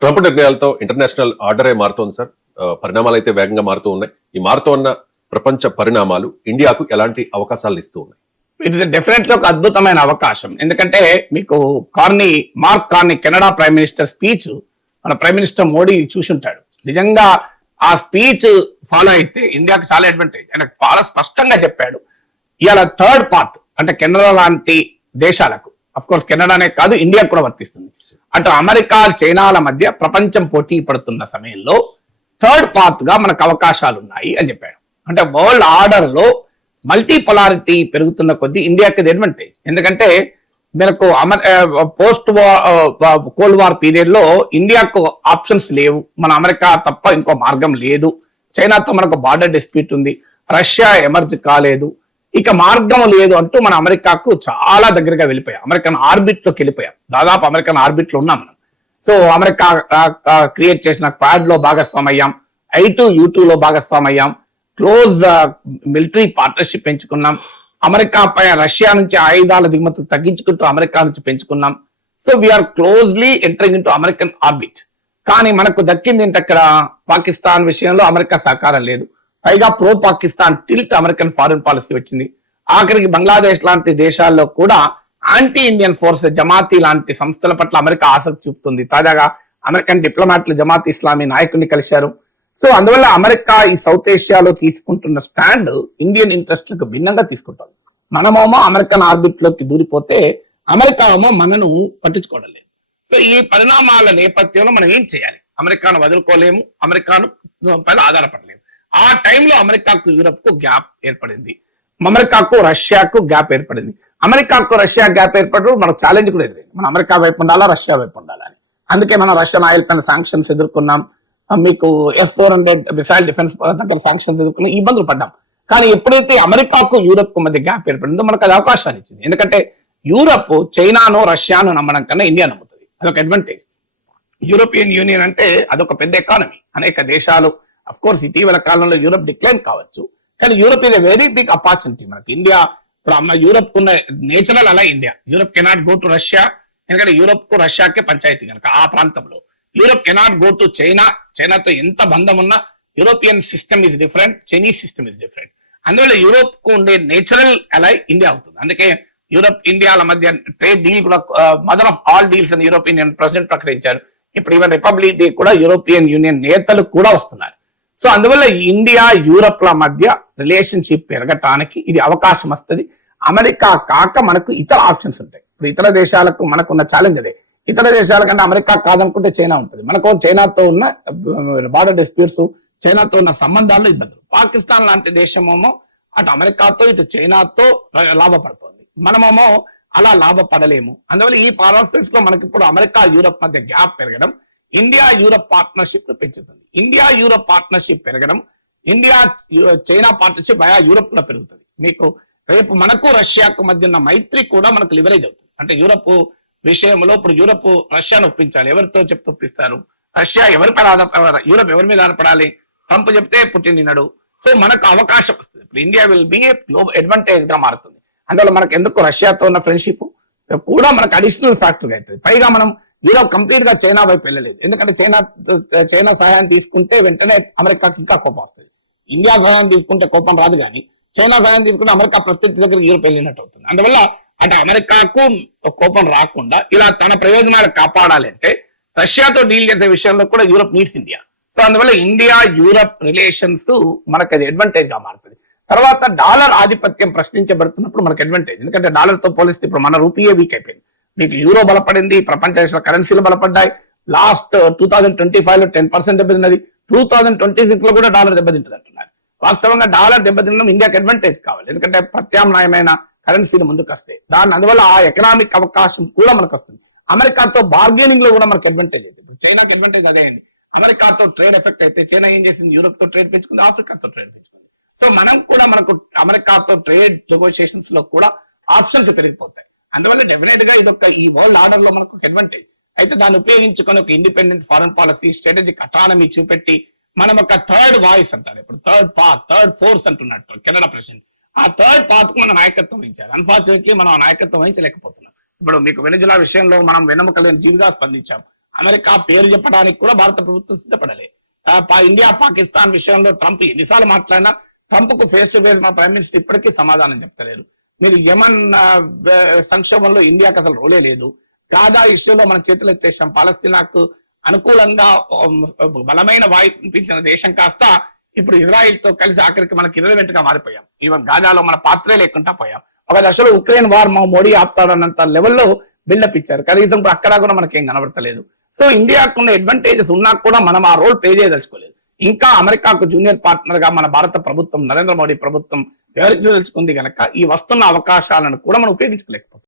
Trump నిర్ణయాలతో international ఆర్డరే మారుతోంది sir. పరిణామాలు అయితే వేగంగా మారుతూ ఉన్నాయి. ఈ మారుతూ ఉన్న ప్రపంచ పరిణామాలు ఇండియాకు ఎలాంటి అవకాశాలు ఇస్తూ ఉన్నాయి? ఇట్ ఇస్ డెఫినెట్లీ ఒక అద్భుతమైన అవకాశం. ఎందుకంటే మీకు mark Carney Canada prime minister speech మన ప్రైమ్ మినిస్టర్ మోడీ చూసుంటాడు. నిజంగా ఆ స్పీచ్ ఫాలో అయితే ఇండియాకు చాలా అడ్వాంటేజ్. ఆయన చాలా స్పష్టంగా చెప్పాడు. ఇవాళ థర్డ్ పార్ట్ అంటే కెనడా లాంటి దేశాలకు, అఫ్ కోర్స్ కెనడానే కాదు ఇండియాకు కూడా వర్తిస్తుంది. అటు అమెరికా చైనాల మధ్య ప్రపంచం పోటీ పడుతున్న సమయంలో థర్డ్ పార్ట్ గా మనకు అవకాశాలు ఉన్నాయి అని చెప్పాడు. అంటే వరల్డ్ ఆర్డర్ లో మల్టీపోలారిటీ పెరుగుతున్న కొద్దీ ఇండియాకి అడ్వాంటేజ్. ఎందుకంటే మనకు పోస్ట్ కోల్డ్ వార్ పీరియడ్ లో ఇండియాకు ఆప్షన్స్ లేవు. మన అమెరికా తప్ప ఇంకో మార్గం లేదు. చైనాతో మనకు బార్డర్ డిస్ప్యూట్ ఉంది. రష్యా ఎమర్జ్ కాలేదు. ఇక మార్గం లేదు అంటూ మన అమెరికాకు చాలా దగ్గరగా వెళ్ళిపోయాం. అమెరికన్ ఆర్బిట్ లోకి వెళ్ళిపోయాం. దాదాపు అమెరికన్ ఆర్బిట్ లో ఉన్నాం మనం. సో అమెరికా క్రియేట్ చేసిన క్వాడ్ లో భాగస్వామయ్యాం. I2U2 లో భాగస్వామయ్యాం. క్లోజ్ మిలిటరీ పార్ట్నర్షిప్ పెంచుకున్నాం. అమెరికా పై రష్యా నుంచి ఆయుధాల దిగుమతులు తగ్గించుకుంటూ అమెరికా నుంచి పెంచుకున్నాం. So we are closely entering into American orbit. కానీ మనకు దక్కింది ఏంటి? అక్కడ పాకిస్తాన్ విషయంలో అమెరికా సహకారం లేదు. పైగా pro Pakistan tilt American foreign policy వచ్చింది. ఆఖరికి బంగ్లాదేశ్ లాంటి దేశాల్లో కూడా యాంటీ ఇండియన్ ఫోర్స్ జమాతీ లాంటి సంస్థల పట్ల అమెరికా ఆసక్తి చూపుతుంది. తాజాగా అమెరికన్ డిప్లొమాట్లు జమాత్ ఇస్లామీ నాయకుడిని కలిశారు. సో అందువల్ల అమెరికా ఈ సౌత్ ఏషియాలో తీసుకుంటున్న స్టాండ్ ఇండియన్ ఇంట్రెస్ట్లకు భిన్నంగా తీసుకుంటుంది. మనమేమో అమెరికన్ ఆర్బిట్ లోకి దూరిపోతే అమెరికా ఏమో మనను పట్టించుకోవడం లేదు. సో ఈ పరిణామాల నేపథ్యంలో మనం ఏం చేయాలి? అమెరికాను వదులుకోలేము, అమెరికాను పైన ఆధారపడలేము. ఆ టైంలో అమెరికాకు యూరప్ కు గ్యాప్ ఏర్పడింది. అమెరికాకు రష్యాకు గ్యాప్ ఏర్పడింది. అమెరికాకు రష్యా గ్యాప్ ఏర్పడడం మనకు ఛాలెంజ్ కూడా ఎదురైంది. మన అమెరికా వైపు ఉండాలా, రష్యా వైపు ఉండాలా అని. అందుకే మనం రష్యన్ ఆయిల్ పైన శాంక్షన్స్ ఎదుర్కొన్నాం. మీకు S-400 మిసైల్ డిఫెన్స్ దగ్గర శాంక్షన్స్ ఎదుర్కొన్నాం, ఇబ్బందులు పడ్డాం. కానీ ఎప్పుడైతే అమెరికాకు యూరప్ కు మధ్య గ్యాప్ ఏర్పడిందో మనకు అది అవకాశాన్ని ఇచ్చింది. ఎందుకంటే యూరప్ చైనాను రష్యాను నమ్మడం కన్నా ఇండియా నమ్ముతుంది. అదొక అడ్వాంటేజ్. యూరోపియన్ యూనియన్ అంటే అదొక పెద్ద ఎకానమీ. అనేక దేశాలు అఫ్ కోర్స్ ఇటీవల కాలంలో యూరప్ డిక్లైన్ కావచ్చు, కానీ యూరప్ ఇది వెరీ బిగ్ అపార్చునిటీ మనకి. ఇండియా ఇప్పుడు యూరప్ ఉన్న నేచురల్ అలా India. Europe cannot go to Russia, ఎందుకంటే యూరప్ కు రష్యాకే పంచాయతీ కనుక ఆ ప్రాంతంలో. Europe cannot go to China, చైనాతో ఎంత బంధం ఉన్నా European system is different, Chinese system is different. అందువల్ల యూరోప్ కు ఉండే నేచురల్ అలై ఇండియా అవుతుంది. అందుకే యూరప్ ఇండియాల మధ్య ట్రేడ్ డీల్ కూడా మదర్ ఆఫ్ ఆల్ డీల్స్ అని యూరోపియన్ యూనియన్ ప్రెసిడెంట్ ప్రకటించారు. ఇప్పుడు ఈవెన్ రిపబ్లిక్ డే కూడా యూరోపియన్ యూనియన్ నేతలు కూడా వస్తున్నారు. సో అందువల్ల ఇండియా యూరప్ ల మధ్య రిలేషన్షిప్ పెరగటానికి ఇది అవకాశం వస్తుంది. అమెరికా కాక మనకు ఇతర ఆప్షన్స్ ఉంటాయి. ఇప్పుడు ఇతర దేశాలకు మనకున్న ఛాలెంజ్ అదే. ఇతర దేశాల కంటే అమెరికా కాదనుకుంటే చైనా ఉంటుంది. మనకు చైనాతో ఉన్న బార్డర్ డిస్ప్యూట్స్, చైనాతో ఉన్న సంబంధాల్లో ఇబ్బందులు. పాకిస్తాన్ లాంటి దేశమేమో అటు అమెరికాతో ఇటు చైనాతో లాభపడుతుంది. మనమేమో అలా లాభపడలేము. అందువల్ల ఈ ప్రాసెస్ లో మనకి ఇప్పుడు అమెరికా యూరప్ మధ్య గ్యాప్ పెరగడం ఇండియా యూరప్ పార్ట్నర్షిప్ పెంచుతుంది. ఇండియా యూరప్ పార్ట్నర్షిప్ పెరగడం, ఇండియా చైనా పార్ట్నర్షిప్ యూరప్ కూడా పెరుగుతుంది. మీకు రేపు మనకు రష్యాకు మధ్య ఉన్న మైత్రి కూడా మనకు లివరేజ్ అవుతుంది. అంటే యూరప్ విషయంలో ఇప్పుడు యూరప్ రష్యాను ఒప్పించాలి. ఎవరితో చెప్తే ఒప్పిస్తారు? రష్యా ఎవరిపై యూరప్ ఎవరి మీద ఆధారపడాలి? ట్రంప్ చెప్తే పుటిన్ వినడు. సో మనకు అవకాశం వస్తుంది. ఇప్పుడు India will be a global advantage గా మారుతుంది. అందువల్ల మనకు ఎందుకు రష్యాతో ఉన్న ఫ్రెండ్షిప్ కూడా మనకు అడిషనల్ ఫ్యాక్టర్ అవుతుంది. పైగా మనం యూరప్ కంప్లీట్ గా చైనా వైపు వెళ్ళలేదు. ఎందుకంటే చైనా సహాయాన్ని తీసుకుంటే వెంటనే అమెరికాకి ఇంకా కోపం వస్తుంది. ఇండియా సహాయం తీసుకుంటే కోపం రాదు, కానీ చైనా సహాయం తీసుకుంటే అమెరికా ప్రత్యర్థి దగ్గర యూరప్ వెళ్ళినట్టు అవుతుంది. అందువల్ల అటు అమెరికాకు కోపం రాకుండా ఇలా తన ప్రయోజనాలు కాపాడాలంటే రష్యాతో డీల్ చేసే విషయంలో కూడా యూరప్ నీడ్స్ ఇండియా. సో అందువల్ల ఇండియా యూరప్ రిలేషన్స్ మనకు అది అడ్వాంటేజ్ గా మారుతుంది. తర్వాత డాలర్ ఆధిపత్యం ప్రశ్నించబడుతున్నప్పుడు మనకు అడ్వాంటేజ్. ఎందుకంటే డాలర్ తో పోలిస్తే ఇప్పుడు మన రూపీయే వీక్ అయిపోయింది. మీకు యూరో బలపడింది, ప్రపంచ దేశాల కరెన్సీలు బలపడ్డాయి. లాస్ట్ 2025 లో 10% దెబ్బతిన్నది. 2026 లో కూడా డాలర్ దెబ్బతింటుంది అంటున్నారు. వాస్తవంగా డాలర్ దెబ్బతినడం ఇండియాకి అడ్వాంటేజ్ కావాలి. ఎందుకంటే ప్రత్యామ్నాయమైన కరెన్సీని ముందుకు వస్తాయి. అందువల్ల ఆ ఎకనామిక్ అవకాశం కూడా మనకు వస్తుంది. అమెరికాతో బార్గెనింగ్ లో కూడా మనకు అడ్వాంటేజ్ అయితే. ఇప్పుడు చైనాకి అడ్వాంటేజ్ అదే అయింది. అమెరికాతో ట్రేడ్ ఎఫెక్ట్ అయితే చైనా ఏం చేసింది? యూరోప్ తో ట్రేడ్ పెంచుకుంది, ఆఫ్రికాతో ట్రేడ్ పెంచుకుంది. సో మనం కూడా మనకు అమెరికాతో ట్రేడ్ నెగోషియేషన్స్ లో కూడా ఆప్షన్స్ పెరిగిపోతాయి. అందువల్ల డెఫినెట్ గా ఇది ఈ వరల్డ్ ఆర్డర్ లో మనకు అడ్వాంటేజ్ అయితే. దాన్ని ఉపయోగించుకొని ఒక independent foreign policy, strategic autonomy చూపెట్టి మనం ఒక థర్డ్ వాయిస్ అంటారు. ఇప్పుడు థర్డ్ ఫోర్స్ అంటున్నట్టు కెనడా ప్రెసిడెంట్ ఆ థర్డ్ పాత్ కు మనం నాయకత్వం వహించాలి. అన్ఫార్చునేట్లీ మనం నాయకత్వం వహించలేకపోతున్నాం. ఇప్పుడు మీకు వెనిజులా విషయంలో మనం వెన్నెముక లేని జీవిగా స్పందించాం. అమెరికా పేరు చెప్పడానికి కూడా భారత ప్రభుత్వం సిద్ధపడలే. ఇండియా పాకిస్తాన్ విషయంలో ట్రంప్ ఎన్నిసార్లు మాట్లాడినా ట్రంప్ కు ఫేస్ టు ఫేస్ మన ప్రైమ్ మినిస్టర్ ఇప్పటికీ సమాధానం చెప్తలేరు. మీరు యమన్ సంక్షోభంలో ఇండియాకి అసలు రోలే లేదు. గాజా ఇష్యూలో మన చేతులు ఎత్తేసాం. పాలస్తీనాకు అనుకూలంగా బలమైన వాయి వినిపించిన దేశం కాస్త ఇప్పుడు ఇజ్రాయిల్ తో కలిసి ఆఖరికి మనకి ఇర్రెలెవెంట్ గా మారిపోయాం. ఈవెన్ గాజాలో మన పాత్రే లేకుండా పోయాం. ఒక దశలో ఉక్రెయిన్ వార్ మా మోడీ ఆపుతాడన్నంత లెవెల్లో బిల్డప్ ఇచ్చారు. కనీసం ఇప్పుడు అక్కడ కూడా మనకేం కనబడతలేదు. సో ఇండియాకు ఉన్న అడ్వాంటేజెస్ ఉన్నా కూడా మనం ఆ రోల్ ప్లే చేయదలుచుకోలేదు. ఇంకా అమెరికాకు జూనియర్ పార్ట్నర్ గా మన భారత ప్రభుత్వం, నరేంద్ర మోడీ ప్రభుత్వం వ్యవహరించదలుచుకుంది కనుక ఈ వస్తున్న అవకాశాలను కూడా మనం ఉపయోగించుకోలేకపోతాం.